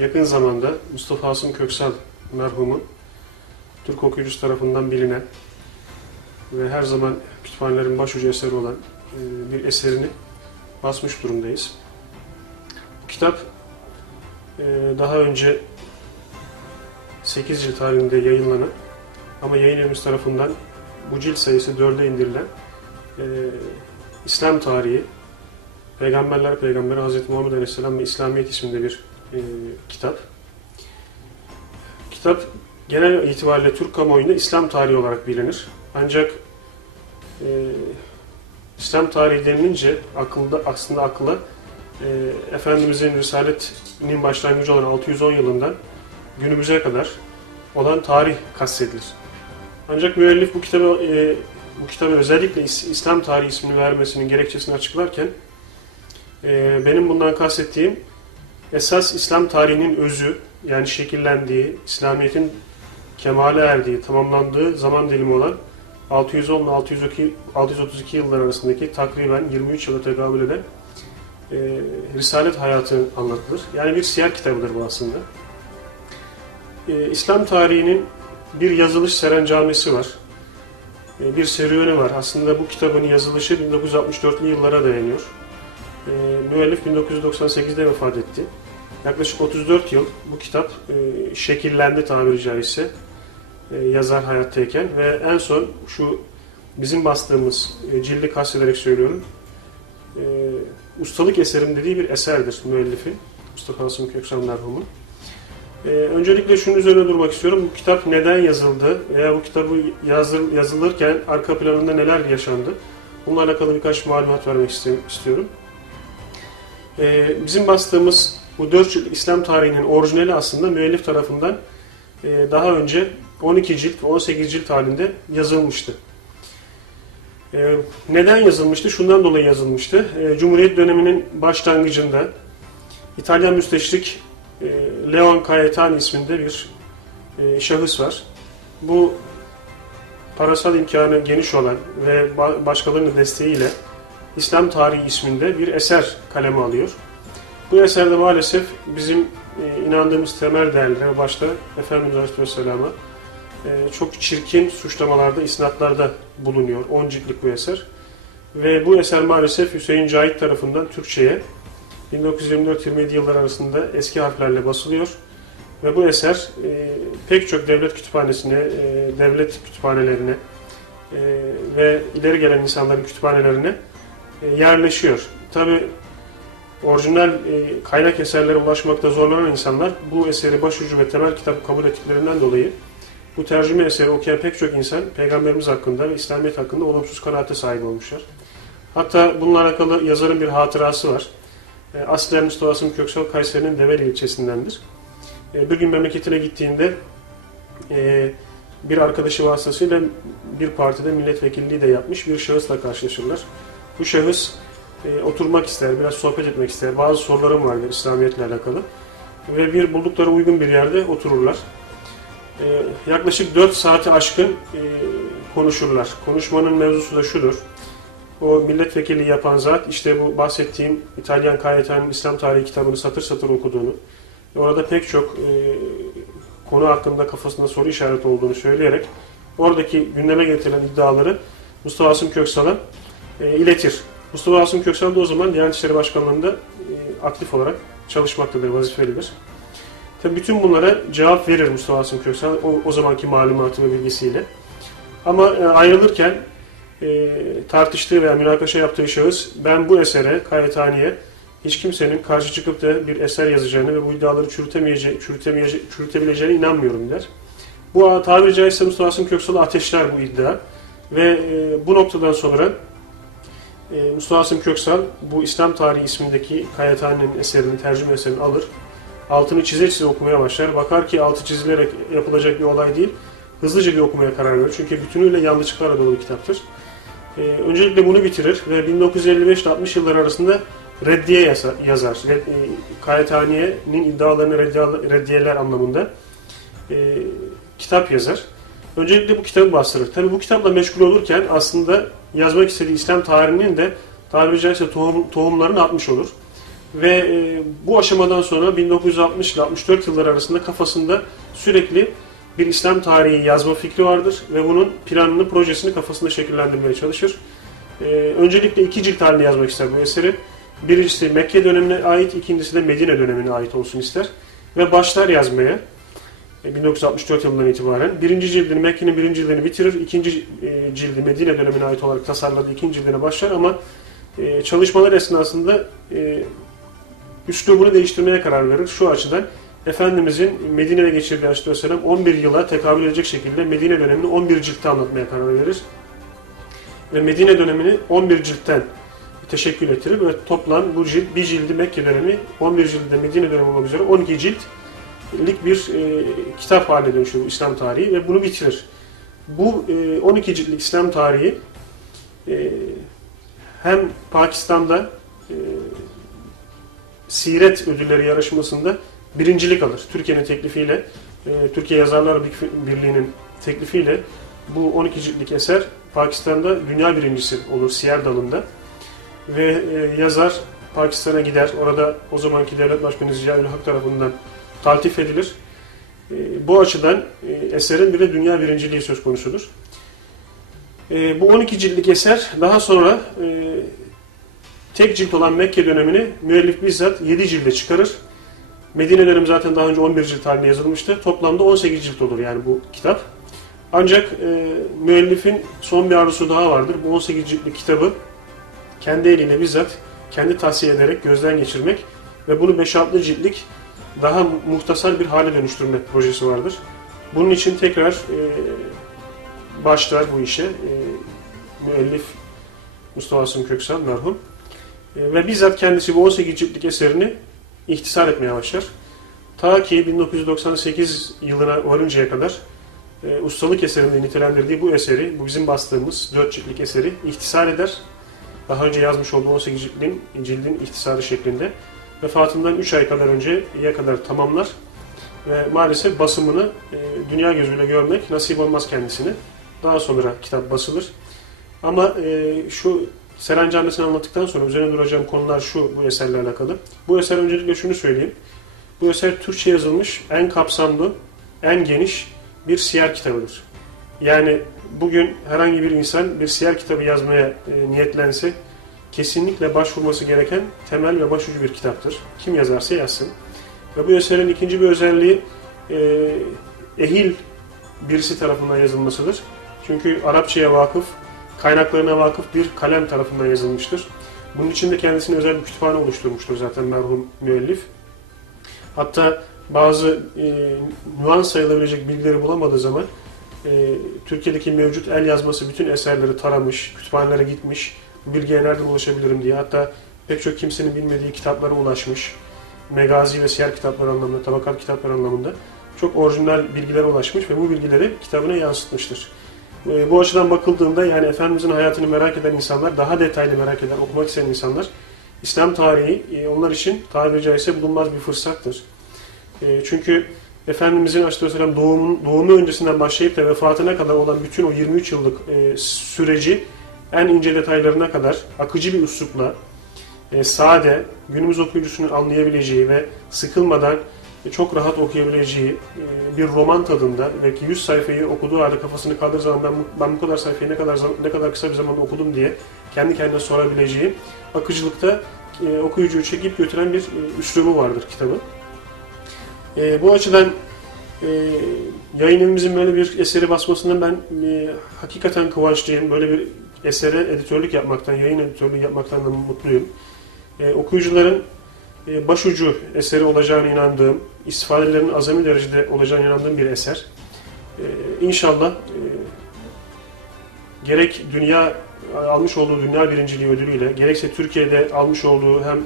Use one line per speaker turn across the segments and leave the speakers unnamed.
yakın zamanda Mustafa Asım Köksal merhumun Türk okuyucusu tarafından bilinen ve her zaman kütüphanelerin başucu eseri olan e, bir eserini basmış durumdayız. Bu kitap e, daha önce 8 cilt halinde yayınlanan ama yayın evimiz tarafından bu cilt sayısı 4'e indirilen e, İslam tarihi Peygamberler Peygamberi Hz. Muhammed Aleyhisselam ve İslamiyet isminde bir e, kitap. Kitap genel itibariyle Türk kamuoyunda İslam tarihi olarak bilinir. Ancak e, İslam tarihi denilince akılda, aslında akla e, Efendimizin Risaletinin başlangıcı olan 610 yılından günümüze kadar olan tarih kastedilir. Ancak müellif bu kitabı e, bu kitabı özellikle İslam tarihi ismini vermesinin gerekçesini açıklarken e, benim bundan kastettiğim esas İslam tarihinin özü yani şekillendiği, İslamiyet'in kemale erdiği, tamamlandığı zaman dilimi olan 610 ile 632, 632 yıllar arasındaki takriben 23 yıla tekabül eden e, Risalet hayatı anlatılır. Yani bir siyer kitabıdır bu aslında. E, İslam tarihinin bir yazılış serencamesi var. E, bir serüveni var. Aslında bu kitabın yazılışı 1964'lü yıllara dayanıyor. E, müellif 1998'de vefat etti. Yaklaşık 34 yıl bu kitap e, şekillendi tabiri caizse e, yazar hayattayken ve en son şu bizim bastığımız e, cildi kastederek söylüyorum e, ustalık eserim dediği bir eserdir müellifi Mustafa Asım Köksal merhumun. E, öncelikle şunun üzerine durmak istiyorum. Bu kitap neden yazıldı veya bu kitabı yazır, yazılırken arka planında neler yaşandı? Bununla alakalı birkaç malumat vermek istiyorum. E, bizim bastığımız bu dört cilt İslam tarihinin orijinali aslında müellif tarafından e, daha önce 12 cilt ve 18 cilt halinde yazılmıştı. E, neden yazılmıştı? Şundan dolayı yazılmıştı. E, Cumhuriyet döneminin başlangıcında İtalyan müsteşrik e, Leon Caetani isminde bir e, şahıs var. Bu parasal imkanı geniş olan ve başkalarının desteğiyle İslam Tarihi isminde bir eser kaleme alıyor. Bu eserde maalesef bizim e, inandığımız temel değerlere başta Efendimiz Aleyhisselam'a e, çok çirkin suçlamalarda, isnatlarda bulunuyor. 10 ciltlik bu eser. Ve bu eser maalesef Hüseyin Cahit tarafından Türkçe'ye 1924-27 yıllar arasında eski harflerle basılıyor. Ve bu eser e, pek çok devlet kütüphanesine, devlet kütüphanelerine ve ileri gelen insanların kütüphanelerine yerleşiyor. Tabi orijinal e, kaynak eserlere ulaşmakta zorlanan insanlar bu eseri başucu ve temel kitap kabul ettiklerinden dolayı bu tercüme eseri okuyan pek çok insan Peygamberimiz hakkında ve İslamiyet hakkında olumsuz kanaate sahip olmuşlar. Hatta bununla alakalı yazarın bir hatırası var. E, aslen Mustafa Asım Köksal Kayseri'nin Develi ilçesindendir. E, bir gün memleketine gittiğinde bir arkadaşı vasıtasıyla bir partide milletvekilliği de yapmış bir şahısla karşılaşırlar. Bu şahıs e, oturmak ister, biraz sohbet etmek ister. Bazı sorularım vardır İslamiyetle alakalı. Ve bir buldukları uygun bir yerde otururlar. E, yaklaşık 4 saati aşkın e, konuşurlar. Konuşmanın mevzusu da şudur. O milletvekili yapan zat işte bu bahsettiğim İtalyan Kayetan'ın İslam tarihi kitabını satır satır okuduğunu, orada pek çok e, konu hakkında kafasında soru işareti olduğunu söyleyerek oradaki gündeme getirilen iddiaları Mustafa Asım Köksal'a e, iletir. Mustafa Asım Köksal da o zaman Diyanet İşleri Başkanlığı'nda e, aktif olarak çalışmaktadır, vazifelidir. Tabii bütün bunlara cevap verir Mustafa Asım Köksal o, o zamanki malumatı ve bilgisiyle. Ama e, ayrılırken e, tartıştığı veya münakaşa yaptığı şahıs ben bu esere, Kayetani'ye hiç kimsenin karşı çıkıp da bir eser yazacağını ve bu iddiaları çürütemeyece, çürütemeyece, çürütebileceğine inanmıyorum der. Bu tabiri caizse Mustafa Asım Köksal'ı ateşler bu iddia. Ve e, bu noktadan sonra e, Mustafa Köksal bu İslam Tarihi ismindeki Kayatani'nin eserini, tercüme eserini alır. Altını çize çize okumaya başlar. Bakar ki altı çizilerek yapılacak bir olay değil. Hızlıca bir okumaya karar verir. Çünkü bütünüyle yanlışlıklarla dolu bir kitaptır. E, öncelikle bunu bitirir ve 1955 ile 60 yıllar arasında reddiye yazar. Red, e, Kayatani'nin iddialarını reddiyeler anlamında e, kitap yazar. Öncelikle bu kitabı bastırır. Tabi bu kitapla meşgul olurken aslında yazmak istediği İslam tarihinin de tabiri caizse tohum, tohumlarını atmış olur. Ve e, bu aşamadan sonra 1960 ile 64 yılları arasında kafasında sürekli bir İslam tarihi yazma fikri vardır ve bunun planını, projesini kafasında şekillendirmeye çalışır. E, öncelikle iki cilt halinde yazmak ister bu eseri. Birincisi Mekke dönemine ait, ikincisi de Medine dönemine ait olsun ister. Ve başlar yazmaya. 1964 yılından itibaren. Birinci cildini, Mekke'nin birinci cildini bitirir. ikinci e, cildi Medine dönemine ait olarak tasarladığı ikinci cildine başlar ama e, çalışmalar esnasında e, üslubunu değiştirmeye karar verir. Şu açıdan Efendimizin Medine'de geçirdiği Aleyhisselam 11 yıla tekabül edecek şekilde Medine dönemini 11 ciltte anlatmaya karar verir. Ve Medine dönemini 11 ciltten teşekkül ettirir ve toplam bu cilt bir cildi Mekke dönemi 11 cildi Medine dönemi olmak üzere 12 cilt lik bir e, kitap haline dönüşür bu İslam tarihi ve bunu bitirir. Bu e, 12 ciltlik İslam tarihi e, hem Pakistan'da e, Siret Ödülleri yarışmasında birincilik alır. Türkiye'nin teklifiyle, e, Türkiye Yazarlar Birliği'nin teklifiyle bu 12 ciltlik eser Pakistan'da dünya birincisi olur siyer dalında. Ve e, yazar Pakistan'a gider. Orada o zamanki devlet başkanı Ziya Hak tarafından taltif edilir. E, bu açıdan e, eserin bir de dünya birinciliği söz konusudur. E, bu 12 ciltlik eser daha sonra e, tek cilt olan Mekke dönemini müellif bizzat 7 cilde çıkarır. Medine dönemi zaten daha önce 11 cilt haline yazılmıştı. Toplamda 18 cilt olur yani bu kitap. Ancak e, müellifin son bir arzusu daha vardır. Bu 18 ciltlik kitabı kendi eliyle bizzat kendi tavsiye ederek gözden geçirmek ve bunu 5-6 ciltlik daha muhtasar bir hale dönüştürme projesi vardır. Bunun için tekrar e, başlar bu işe e, müellif Mustafa Asım Köksal merhum. E, ve bizzat kendisi bu 18 ciltlik eserini ihtisar etmeye başlar. Ta ki 1998 yılına varıncaya kadar e, ustalık eserinde nitelendirdiği bu eseri, bu bizim bastığımız 4 ciltlik eseri ihtisar eder. Daha önce yazmış olduğu 18 cildin, cildin ihtisarı şeklinde vefatından 3 ay kadar önceye kadar tamamlar ve maalesef basımını e, dünya gözüyle görmek nasip olmaz kendisine. Daha sonra kitap basılır. Ama e, şu Seren Camisi'ni anlattıktan sonra üzerine duracağım konular şu bu eserle alakalı. Bu eser öncelikle şunu söyleyeyim. Bu eser Türkçe yazılmış en kapsamlı, en geniş bir siyer kitabıdır. Yani bugün herhangi bir insan bir siyer kitabı yazmaya e, niyetlense kesinlikle başvurması gereken temel ve başucu bir kitaptır. Kim yazarsa yazsın. Ve bu eserin ikinci bir özelliği e, ehil birisi tarafından yazılmasıdır. Çünkü Arapçaya vakıf, kaynaklarına vakıf bir kalem tarafından yazılmıştır. Bunun için de kendisine özel bir kütüphane oluşturmuştur zaten merhum müellif. Hatta bazı e, nüans sayılabilecek bilgileri bulamadığı zaman e, Türkiye'deki mevcut el yazması bütün eserleri taramış, kütüphanelere gitmiş, bilgiye nereden ulaşabilirim diye. Hatta pek çok kimsenin bilmediği kitaplara ulaşmış. Megazi ve siyer kitapları anlamında, tabakat kitapları anlamında çok orijinal bilgilere ulaşmış ve bu bilgileri kitabına yansıtmıştır. E, bu açıdan bakıldığında yani Efendimizin hayatını merak eden insanlar, daha detaylı merak eden, okumak isteyen insanlar, İslam tarihi e, onlar için tabiri caizse bulunmaz bir fırsattır. E, çünkü Efendimizin Aleyhisselam doğum, doğumu öncesinden başlayıp da vefatına kadar olan bütün o 23 yıllık e, süreci en ince detaylarına kadar akıcı bir üslupla e, sade, günümüz okuyucusunun anlayabileceği ve sıkılmadan e, çok rahat okuyabileceği e, bir roman tadında belki 100 sayfayı okuduğu halde kafasını kaldırdığı zaman ben, ben bu kadar sayfayı ne kadar ne kadar kısa bir zamanda okudum diye kendi kendine sorabileceği akıcılıkta e, okuyucuyu çekip götüren bir e, üslubu vardır kitabın. E, bu açıdan e, yayın evimizin böyle bir eseri basmasından ben e, hakikaten kıvançlıyım. Böyle bir esere editörlük yapmaktan, yayın editörlüğü yapmaktan da mutluyum. E, okuyucuların e, başucu eseri olacağını inandığım, istifadelerin azami derecede olacağını inandığım bir eser. E, inşallah e, gerek dünya almış olduğu dünya birinciliği ödülüyle, gerekse Türkiye'de almış olduğu hem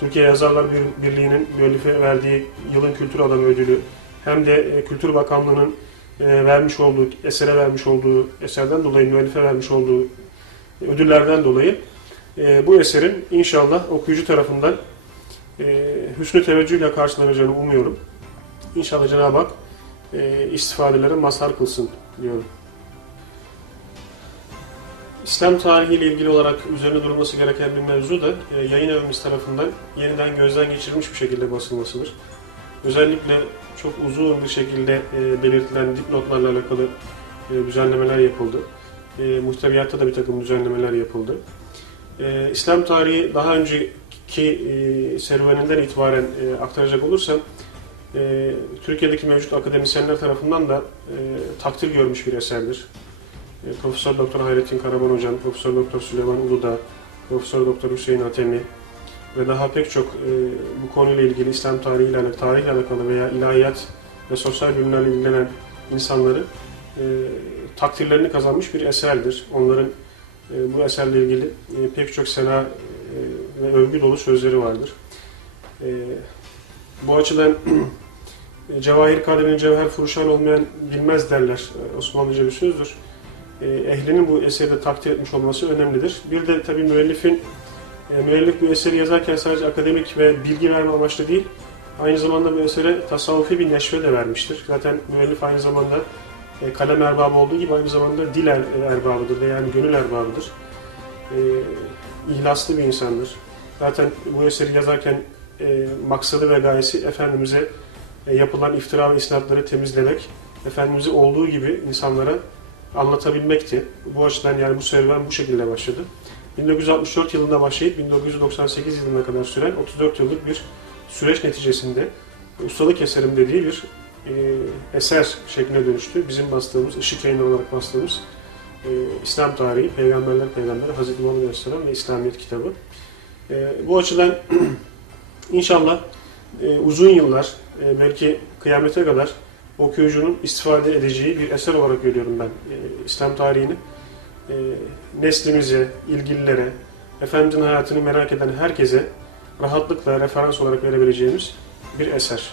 Türkiye Yazarlar Birliği'nin müellife verdiği yılın kültür adamı ödülü, hem de e, Kültür Bakanlığı'nın e, vermiş olduğu, esere vermiş olduğu, eserden dolayı müellife vermiş olduğu ödüllerden dolayı e, bu eserin inşallah okuyucu tarafından e, hüsnü teveccühle karşılanacağını umuyorum. İnşallah Cenab-ı Hak e, istifadelere mazhar kılsın diyorum. İslam tarihiyle ilgili olarak üzerine durulması gereken bir mevzu da e, yayın evimiz tarafından yeniden gözden geçirilmiş bir şekilde basılmasıdır. Özellikle çok uzun bir şekilde e, belirtilen dipnotlarla alakalı e, düzenlemeler yapıldı. E, muhteviyatta da bir takım düzenlemeler yapıldı. E, İslam tarihi daha önceki e, serüveninden itibaren e, aktaracak olursam e, Türkiye'deki mevcut akademisyenler tarafından da e, takdir görmüş bir eserdir. E, Profesör Doktor Hayrettin Karaman Hocam, Profesör Doktor Süleyman Uludağ, Profesör Doktor Hüseyin Atemi ve daha pek çok e, bu konuyla ilgili İslam tarihiyle alakalı, tarihle alakalı veya ilahiyat ve sosyal bilimlerle ilgilenen insanları e, takdirlerini kazanmış bir eserdir. Onların e, bu eserle ilgili e, pek çok sena e, ve övgü dolu sözleri vardır. E, bu açıdan Cevahir Kademin Cevher Furuşan olmayan bilmez derler. E, Osmanlıca bir sözdür. E, ehlinin bu eseri de takdir etmiş olması önemlidir. Bir de tabii müellifin e, müellif bu eseri yazarken sadece akademik ve bilgi verme amaçlı değil, aynı zamanda bu esere tasavvufi bir neşve de vermiştir. Zaten müellif aynı zamanda e, kalem erbabı olduğu gibi aynı zamanda dil er, erbabıdır, yani gönül erbabıdır. E, ihlaslı bir insandır. Zaten bu eseri yazarken e, maksadı ve gayesi Efendimiz'e e, yapılan iftira ve isnatları temizlemek, Efendimiz'i olduğu gibi insanlara anlatabilmekti. Bu açıdan yani bu serüven bu şekilde başladı. 1964 yılında başlayıp 1998 yılına kadar süren 34 yıllık bir süreç neticesinde ustalık eserim dediği bir e, eser şekline dönüştü. Bizim bastığımız, ışık yayını olarak bastığımız e, İslam tarihi, Peygamberler Peygamberi, Hazreti Muhammed Aleyhisselam ve İslamiyet kitabı. E, bu açıdan inşallah e, uzun yıllar, e, belki kıyamete kadar okuyucunun istifade edeceği bir eser olarak görüyorum ben e, İslam tarihini. E, neslimize, ilgililere, Efendimizin hayatını merak eden herkese rahatlıkla referans olarak verebileceğimiz bir eser.